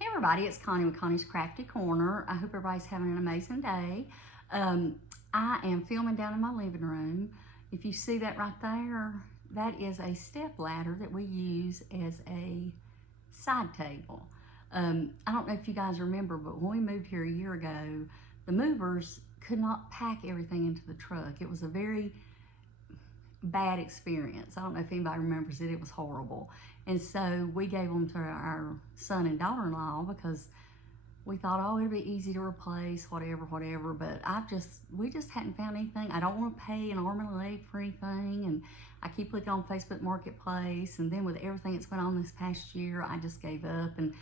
Hey everybody, it's Connie with Connie's Crafty Corner. I hope everybody's having an amazing day. I am filming down in my living room. If you see that right there, that is a step ladder that we use as a side table. I don't know if you guys remember, but when we moved here a year ago, the movers could not pack everything into the truck. It was a very bad experience. I don't know if anybody remembers it. It was horrible. And so we gave them to our son and daughter-in-law because we thought, oh, it'd be easy to replace, whatever. But we just hadn't found anything. I don't want to pay an arm and a leg for anything. And I keep looking on Facebook Marketplace. And then with everything that's went on this past year, I just gave up. And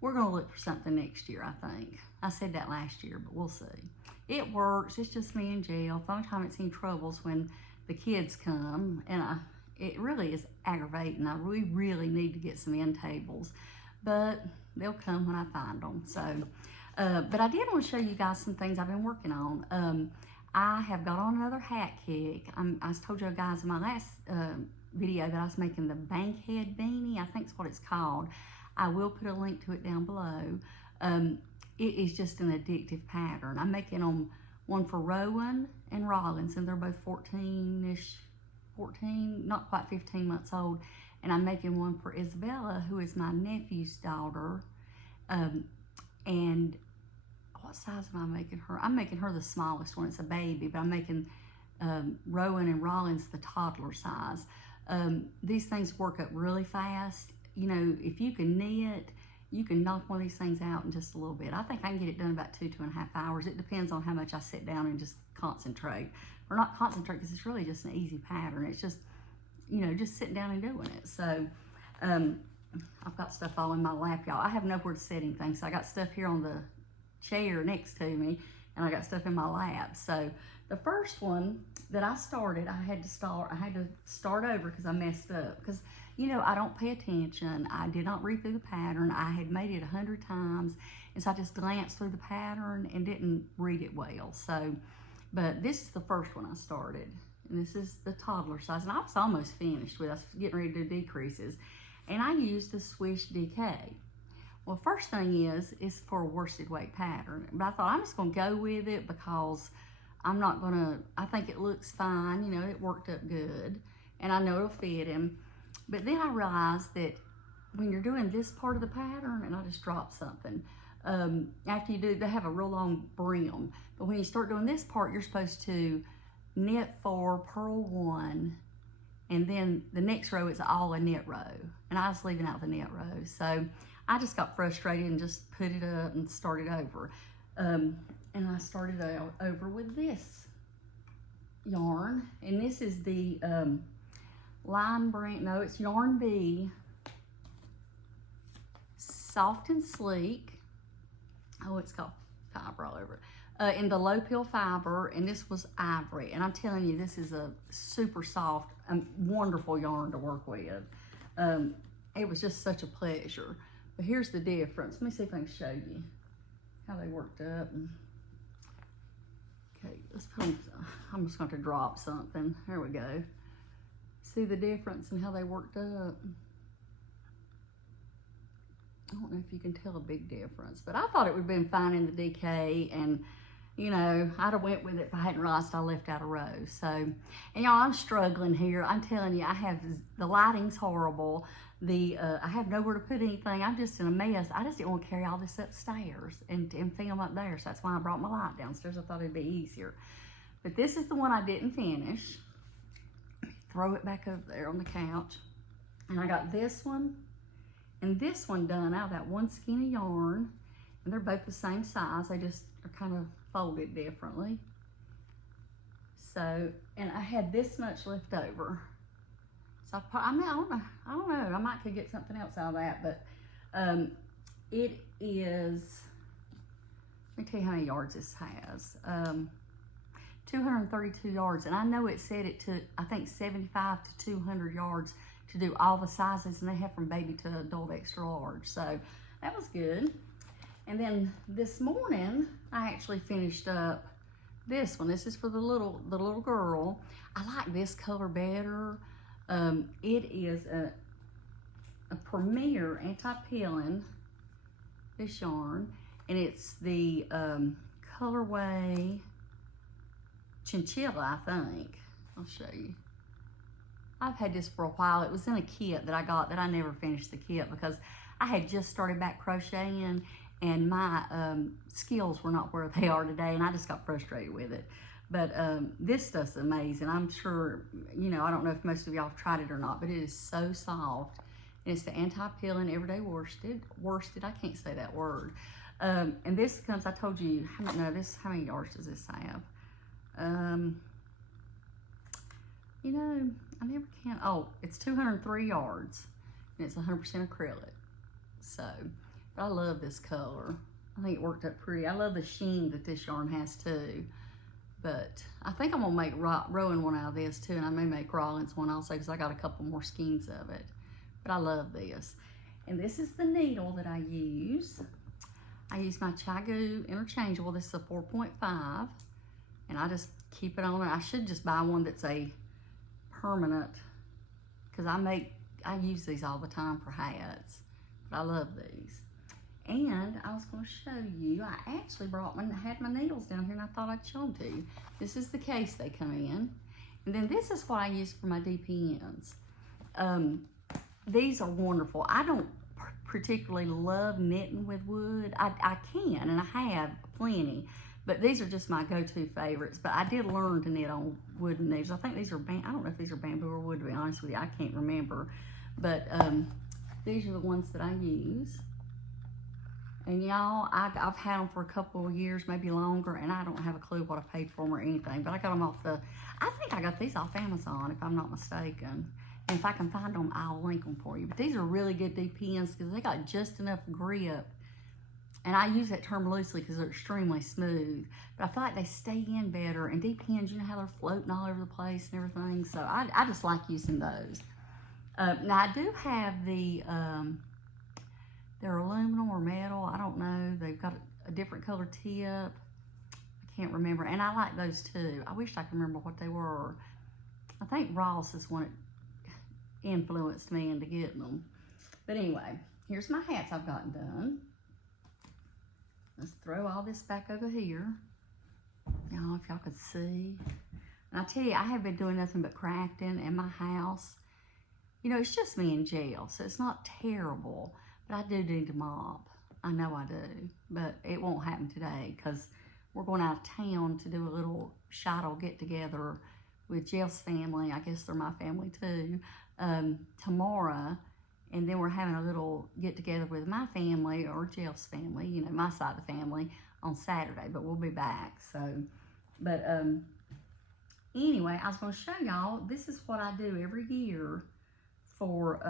we're going to look for something next year, I think. I said that last year, but we'll see. It works. It's just me and Jill. The only time it's any troubles when the kids come, and it really is aggravating. We really need to get some end tables, but they'll come when I find them. So, but I did want to show you guys some things I've been working on. I have got on another hat kick. I told you guys in my last video that I was making the bank head beanie. I think it's what it's called. I will put a link to it down below. It is just an addictive pattern. I'm making them one for Rowan and Rollins, and they're both 14-ish, 14, not quite 15 months old. And I'm making one for Isabella, who is my nephew's daughter. And what size am I making her? I'm making her the smallest one. It's a baby, but I'm making Rowan and Rollins the toddler size. These things work up really fast. You know, if you can knit, you can knock one of these things out in just a little bit. I think I can get it done in about 2.5 hours. It depends on how much I sit down and just concentrate. Or not concentrate, because it's really just an easy pattern. It's just, you know, just sitting down and doing it. So, I've got stuff all in my lap, y'all. I have nowhere to set anything, so I got stuff here on the chair next to me, and I got stuff in my lap. So, the first one that I started, I had to start over because I messed up. Because, you know, I don't pay attention. I did not read through the pattern. I had made it 100 times, and so I just glanced through the pattern and didn't read it well. So, but this is the first one I started, and this is the toddler size, and I was almost finished with it. I was getting ready to do decreases, and I used the Swish DK. Well, first thing is for a worsted weight pattern, but I thought I'm just gonna go with it because I think it looks fine, you know, it worked up good, and I know it'll fit him. But then I realized that when you're doing this part of the pattern, and I just dropped something, after you do, they have a real long brim, but when you start doing this part, you're supposed to knit 4, purl 1, and then the next row is all a knit row, and I was leaving out the knit row. So I just got frustrated and just put it up and started over. And I started over with this yarn, and this is the Lime brand, no, it's Yarn Bee, Soft and Sleek. Oh, it's got fiber all over it. In the low pill fiber, and this was ivory. And I'm telling you, this is a super soft, wonderful yarn to work with. It was just such a pleasure. But here's the difference. Let me see if I can show you how they worked up. Okay, let's put them, I'm just going to drop something. There we go. See the difference in how they worked up? I don't know if you can tell a big difference, but I thought it would have been fine in the DK, and you know, I'd have went with it if I hadn't realized I left out a row. So, and y'all, I'm struggling here. I'm telling you, the lighting's horrible. I have nowhere to put anything. I'm just in a mess. I just didn't want to carry all this upstairs and film up there. So that's why I brought my light downstairs. I thought it'd be easier. But this is the one I didn't finish. Throw it back over there on the couch. And I got this one and this one done out of that one skein of yarn. And they're both the same size. They just are kind of folded differently. So, and I had this much left over. So I don't know. I might could get something else out of that, but it is, let me tell you how many yards this has. 232 yards, and I know it said it took, I think, 75 to 200 yards to do all the sizes, and they have from baby to adult extra large, so that was good. And then this morning, I actually finished up this one. This is for the little girl. I like this color better. It is a Premier anti-peeling this yarn, and it's the colorway Chinchilla, I think. I'll show you. I've had this for a while. It was in a kit that I got that I never finished the kit because I had just started back crocheting and my skills were not where they are today, and I just got frustrated with it. But this stuff's amazing. I'm sure, you know, I don't know if most of y'all have tried it or not, but it is so soft. And it's the anti-peeling everyday worsted. I can't say that word. And this comes, I told you, how many yards does this have? You know, I never can. Oh, it's 203 yards, and it's 100% acrylic. So, but I love this color. I think it worked out pretty. I love the sheen that this yarn has too. But I think I'm gonna make Rowan one out of this too, and I may make Rollins one also because I got a couple more skeins of it. But I love this. And this is the needle that I use. I use my Chigu interchangeable. This is a 4.5, and I just keep it on. I should just buy one that's a permanent, because I use these all the time for hats. But I love these. And I was going to show you, I actually had my needles down here, and I thought I'd show them to you. This is the case they come in. And then this is what I use for my DPNs. These are wonderful. I don't particularly love knitting with wood. I can, and I have plenty. But these are just my go-to favorites. But I did learn to knit on wooden needles. I think these are, I don't know if these are bamboo or wood, to be honest with you. I can't remember. But these are the ones that I use. And y'all, I've had them for a couple of years, maybe longer, and I don't have a clue what I paid for them or anything. But I got them off I think I got these off Amazon, if I'm not mistaken. And if I can find them, I'll link them for you. But these are really good DPNs because they got just enough grip. And I use that term loosely because they're extremely smooth. But I feel like they stay in better. And DPNs, you know how they're floating all over the place and everything. So I just like using those. Now, I do have they're aluminum or metal. I don't know. They've got a different color tip. I can't remember. And I like those too. I wish I could remember what they were. I think Ross is one that influenced me into getting them. But anyway, here's my hats I've gotten done. Let's throw all this back over here. Y'all, if y'all could see. And I tell you, I have been doing nothing but crafting in my house. You know, it's just me in jail, so it's not terrible. But I do need to mop. I know I do. But it won't happen today because we're going out of town to do a little shuttle get-together with Jeff's family. I guess they're my family too. Tomorrow. And then we're having a little get-together with my family or Jeff's family, you know, my side of the family, on Saturday. But we'll be back. So, but anyway, I was going to show y'all, this is what I do every year for,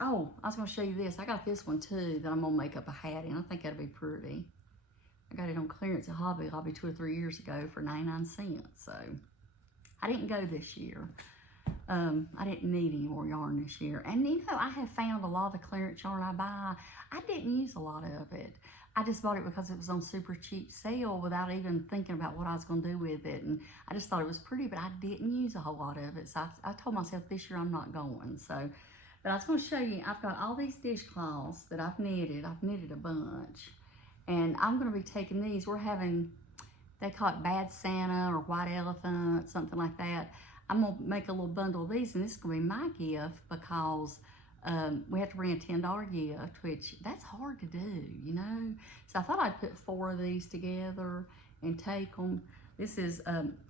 oh, I was going to show you this. I got this one too that I'm going to make up a hat in. I think that'll be pretty. I got it on clearance at Hobby Lobby 2 or 3 years ago for 99 cents. So I didn't go this year. I didn't need any more yarn this year. And you know, I have found a lot of the clearance yarn I buy, I didn't use a lot of it. I just bought it because it was on super cheap sale without even thinking about what I was going to do with it. And I just thought it was pretty, but I didn't use a whole lot of it. So I told myself this year I'm not going. So, but I was going to show you, I've got all these dishcloths that I've knitted. I've knitted a bunch. And I'm going to be taking these. We're having, they call it Bad Santa or White Elephant, something like that. I'm going to make a little bundle of these, and this is going to be my gift because we have to bring a $10 gift, which that's hard to do, you know. So I thought I'd put 4 of these together and take them. This is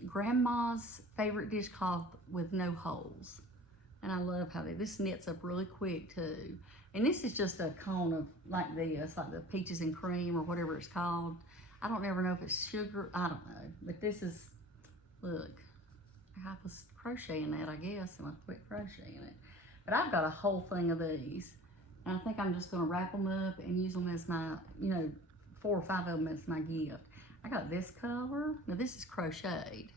Grandma's favorite dishcloth with no holes. And I love how this knits up really quick too. And this is just a cone of like this, like the peaches and cream or whatever it's called. I don't ever know if it's sugar, I don't know. But this is, look. I was crocheting that, I guess, and I quit crocheting it. But I've got a whole thing of these. And I think I'm just going to wrap them up and use them as my, you know, 4 or 5 of them as my gift. I got this color. Now, this is crocheted.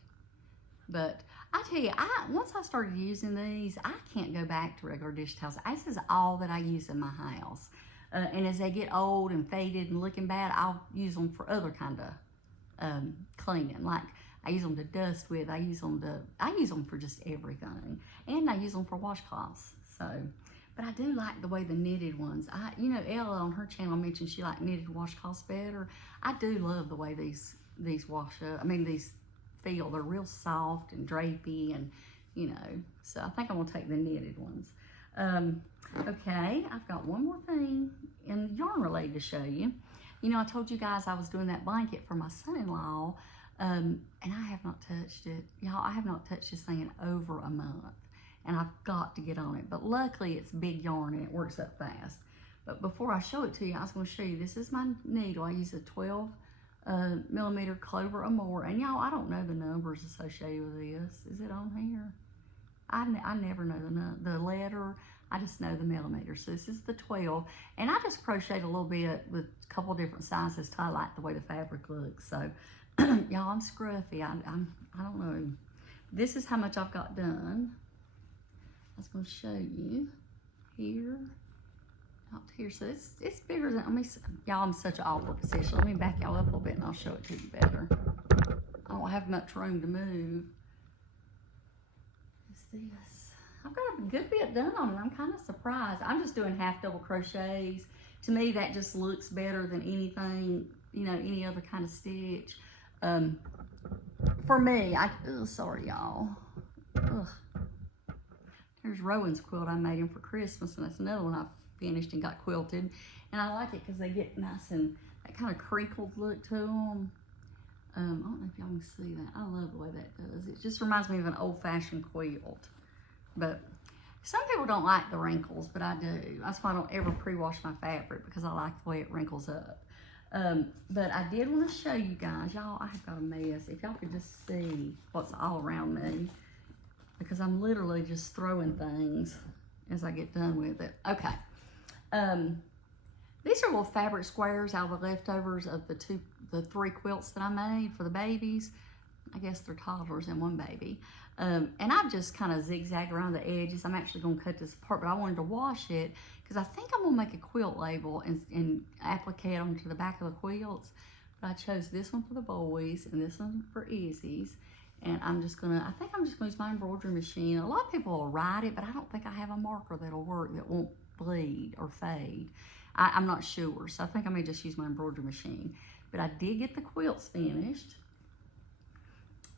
But I tell you, once I started using these, I can't go back to regular dish towels. This is all that I use in my house. And as they get old and faded and looking bad, I'll use them for other kind of cleaning. Like, I use them to dust with. I use them for just everything. And I use them for washcloths. So, But I do like the way the knitted ones, you know, Ella on her channel mentioned she liked knitted wash costs better. I do love the way these wash up. I mean, these feel, they're real soft and drapey and, you know, so I think I'm gonna take the knitted ones. Okay, I've got one more thing in yarn related to show you. You know, I told you guys I was doing that blanket for my son-in-law, and I have not touched it. Y'all, I have not touched this thing in over a month, and I've got to get on it. But luckily, it's big yarn and it works up fast. But before I show it to you, I was going to show you, this is my needle. I use a 12 millimeter Clover or more, and y'all, I don't know the numbers associated with this. Is it on here? I never know the letter. I just know the millimeters. So this is the 12, and I just crocheted a little bit with a couple different sizes till I like the way the fabric looks. So y'all, I'm scruffy. I don't know. This is how much I've got done. I was going to show you here, up here. So it's bigger than, I mean, y'all, I'm in such an awkward position. Let me back y'all up a little bit and I'll show it to you better. I don't have much room to move. What's this? I've got a good bit done on it. I'm kind of surprised. I'm just doing half double crochets. To me, that just looks better than anything, you know, any other kind of stitch. For me, sorry, y'all. There's Rowan's quilt I made him for Christmas, and that's another one I finished and got quilted. And I like it because they get nice and that kind of crinkled look to them. I don't know if y'all can see that. I love the way that does. It just reminds me of an old-fashioned quilt. But some people don't like the wrinkles, but I do. That's why I don't ever pre-wash my fabric, because I like the way it wrinkles up. But I did want to show you guys, y'all, I have got a mess. If y'all could just see what's all around me, because I'm literally just throwing things as I get done with it. Okay. These are little fabric squares out of the leftovers of the 3 quilts that I made for the babies. I guess they're toddlers and one baby. And I've just kind of zigzagged around the edges. I'm actually going to cut this apart, but I wanted to wash it because I think I'm going to make a quilt label and applique it onto the back of the quilts. But I chose this one for the boys and this one for Izzy's. And I think I'm just going to use my embroidery machine. A lot of people will write it, but I don't think I have a marker that'll work that won't bleed or fade. I'm not sure, so I think I may just use my embroidery machine. But I did get the quilts finished.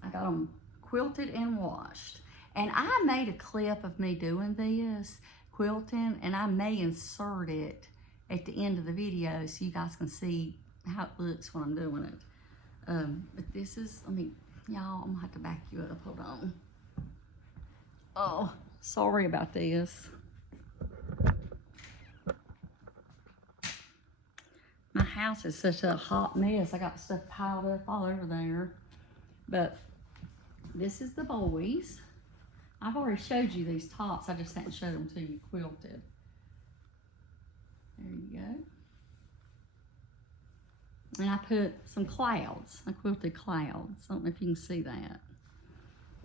I got them quilted and washed. And I made a clip of me doing this, quilting, and I may insert it at the end of the video so you guys can see how it looks when I'm doing it. But this is, I mean, y'all, I'm gonna have to back you up, hold on. Oh, sorry about this. My house is such a hot mess. I got stuff piled up all over there. But this is the boys. I've already showed you these tops. I just hadn't showed them to you quilted. There you go. And I put some clouds. I quilted clouds. I don't know if you can see that.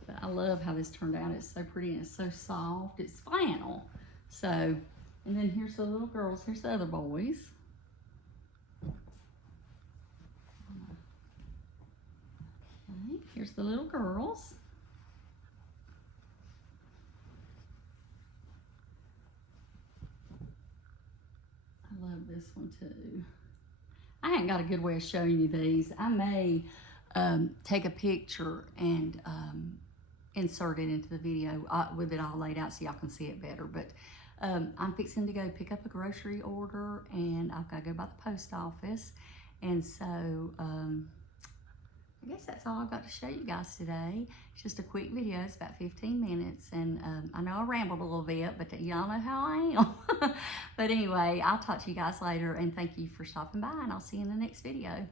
But I love how this turned out. It's so pretty and it's so soft. It's flannel. So, and then here's the little girls. Here's the other boys. Okay, here's the little girls. I love this one too. I ain't got a good way of showing you these. I may take a picture and insert it into the video with it all laid out so y'all can see it better. But I'm fixing to go pick up a grocery order and I've got to go by the post office. And so I guess that's all I've got to show you guys today. It's just a quick video. It's about 15 minutes. And I know I rambled a little bit, but y'all know how I am. But anyway, I'll talk to you guys later. And thank you for stopping by. And I'll see you in the next video.